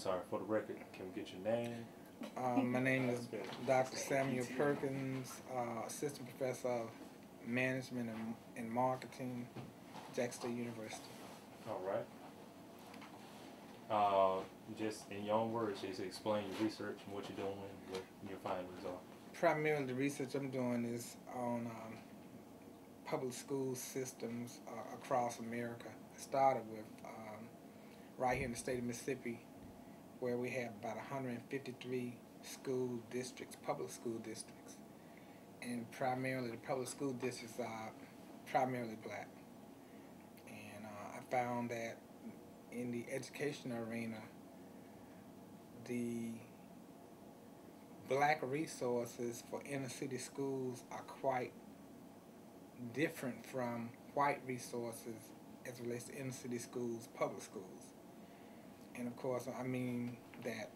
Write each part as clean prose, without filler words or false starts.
Sorry, for the record, can we get your name? My name is Spell Dr. Samuel Perkins, Assistant Professor of Management and Marketing, Jack State University. All right. Uh, just in your own words, just explain your research and what you're doing, what your findings are. Primarily, the research I'm doing is on public school systems across America. I started with right here in the state of Mississippi, where we have about 153 school districts, public school districts, and primarily the public school districts are primarily black. And I found that in the education arena, the black resources for inner city schools are quite different from white resources as it relates to inner city schools, public schools. And of course, I mean that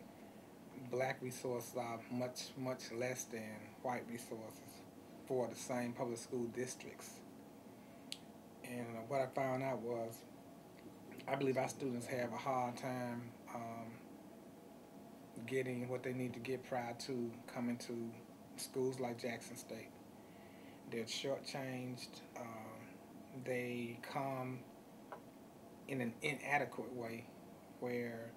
black resources are much less than white resources for the same public school districts. And what I found out was I believe our students have a hard time getting what they need to get prior to coming to schools like Jackson State. They're shortchanged. They come in an inadequate way where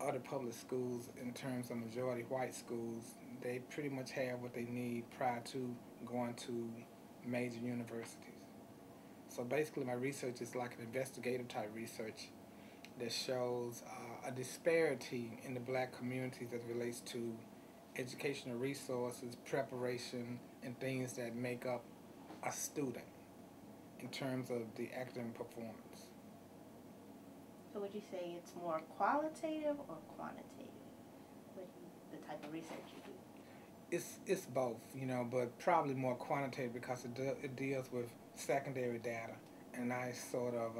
other public schools, in terms of majority white schools, they pretty much have what they need prior to going to major universities. So basically, my research is like an investigative type research that shows a disparity in the black communities as it relates to educational resources, preparation, and things that make up a student in terms of the academic performance. So would you say it's more qualitative or quantitative? What the type of research you do? It's both, but probably more quantitative because it deals with secondary data, and I sort of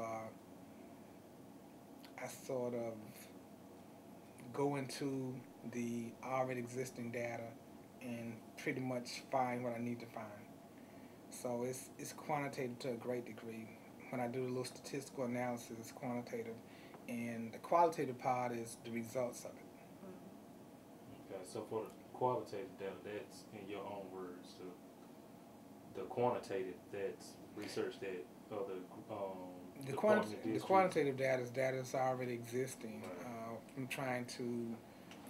go into the already existing data and pretty much find what I need to find. So it's quantitative to a great degree. When I do a little statistical analysis, it's quantitative, and the qualitative part is the results of it. Okay, so for the qualitative data, that's in your own words. The quantitative, that's research that other The quantitative data is data that's already existing. Right. From trying to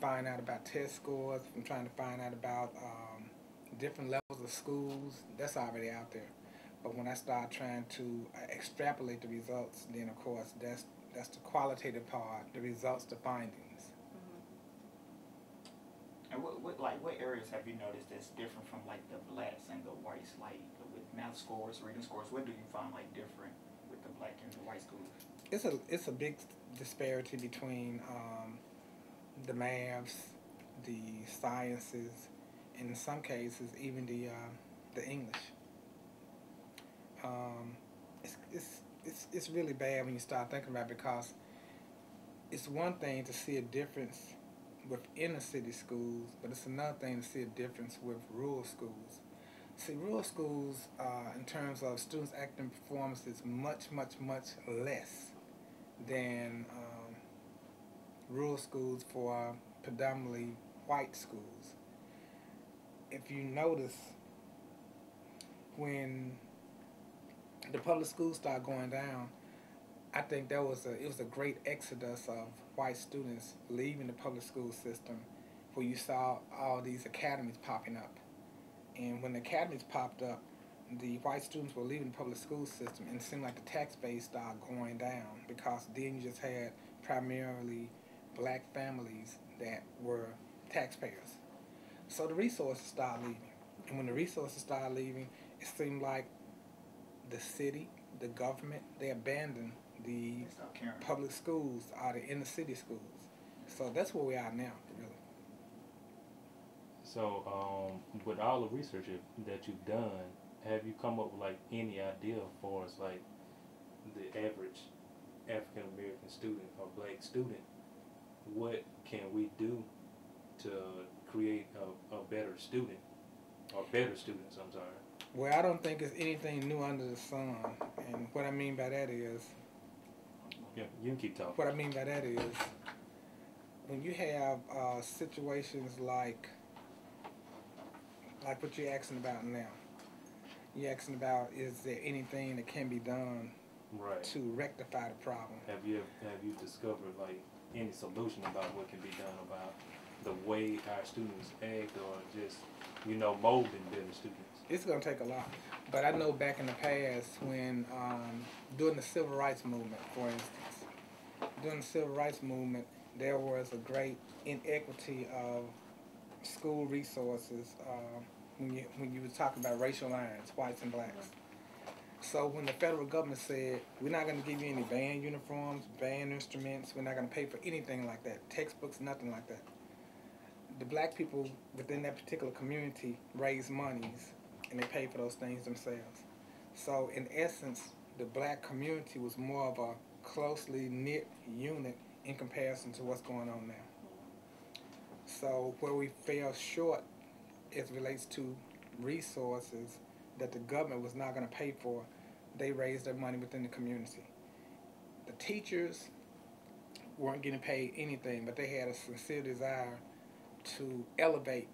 find out about test scores, from trying to find out about different levels of schools, that's already out there. But when I start trying to extrapolate the results, then of course that's the qualitative part, the results, the findings. And what areas have you noticed that's different from like the blacks and the whites, like with math scores, reading scores? What do you find like different with the black and the white schools? It's a big disparity between the maths, the sciences, and in some cases even the English. Um, it's really bad when you start thinking about it because it's one thing to see a difference with inner city schools, but it's another thing to see a difference with rural schools. See, rural schools, in terms of students' academic performance, is much less than rural schools for predominantly white schools. If you notice, when the public schools started going down, I think it was a great exodus of white students leaving the public school system, where you saw all these academies popping up. And when the academies popped up, the white students were leaving the public school system, and it seemed like the tax base started going down because then you just had primarily black families that were taxpayers. So the resources started leaving. And when the resources started leaving, it seemed like the city, the government, they abandoned the They stop caring. public schools or the inner city schools. So that's where we are now, really. So, with all the research that you've done, have you come up with like any idea for us, like the average African American student or black student, what can we do to create a better student or better students? I'm sorry. Well, I don't think it's anything new under the sun. And what I mean by that is, Yeah, you can keep talking. what I mean by that is, when you have situations like what you're asking about now, you're asking about is there anything that can be done Right. to rectify the problem? Have you discovered like any solution about what can be done about the way our students act, or just molding them students? It's going to take a lot. But I know back in the past when, during the Civil Rights Movement, for instance, during the Civil Rights Movement, there was a great inequity of school resources when you were talking about racial lines, whites and blacks. So when the federal government said, we're not going to give you any band uniforms, band instruments, we're not going to pay for anything like that, textbooks, nothing like that. The black people within that particular community raised monies and they paid for those things themselves. So in essence, the black community was more of a closely knit unit in comparison to what's going on now. So where we fell short as it relates to resources that the government was not going to pay for, they raised their money within the community. The teachers weren't getting paid anything, but they had a sincere desire to elevate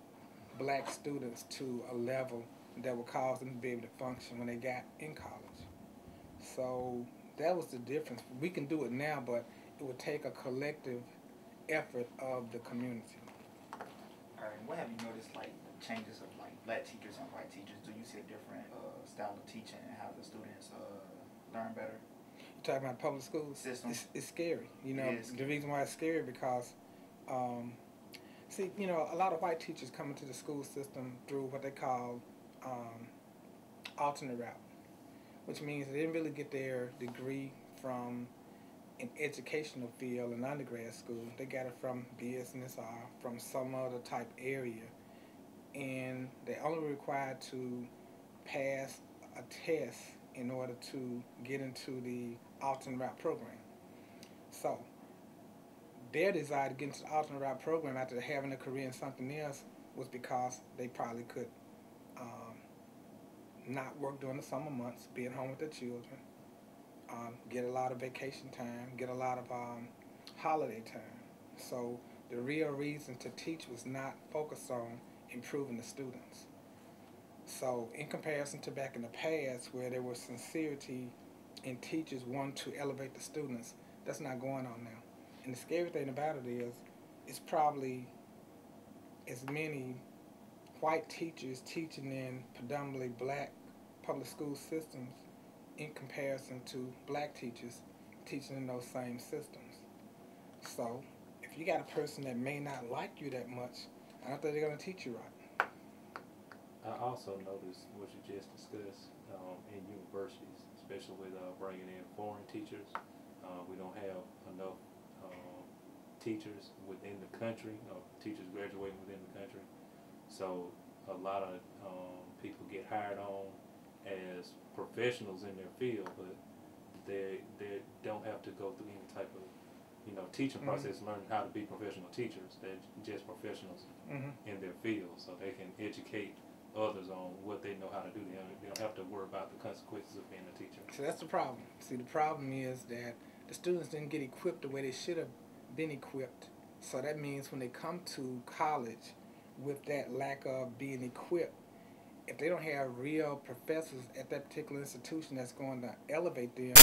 black students to a level that would cause them to be able to function when they got in college. So that was the difference. We can do it now, but it would take a collective effort of the community. All right, what have you noticed, like, the changes of, like, black teachers and white teachers? Do you see a different style of teaching and how the students learn better? You're talking about public schools? System. It's scary. It is. The reason why it's scary because, a lot of white teachers come into the school system through what they call alternate route, which means they didn't really get their degree from an educational field in undergrad school. They got it from business or from some other type area, and they're only required to pass a test in order to get into the alternate route program. So their desire to get into the alternate route program after having a career in something else was because they probably could not work during the summer months, being home with their children, get a lot of vacation time, get a lot of holiday time. So the real reason to teach was not focused on improving the students. So in comparison to back in the past where there was sincerity in teachers wanting to elevate the students, that's not going on now. And the scary thing about it is, it's probably as many white teachers teaching in predominantly black public school systems in comparison to black teachers teaching in those same systems. So if you got a person that may not like you that much, I don't think they're going to teach you right. I also noticed what you just discussed in universities, especially with bringing in foreign teachers. We don't have enough teachers within the country, teachers graduating within the country. So a lot of people get hired on as professionals in their field, but they don't have to go through any type of teaching process, learning how to be professional teachers. They're just professionals in their field, so they can educate others on what they know how to do. They don't have to worry about the consequences of being a teacher. So that's the problem. See, the problem is that the students didn't get equipped the way they should have been equipped. So that means when they come to college with that lack of being equipped, if they don't have real professors at that particular institution that's going to elevate them,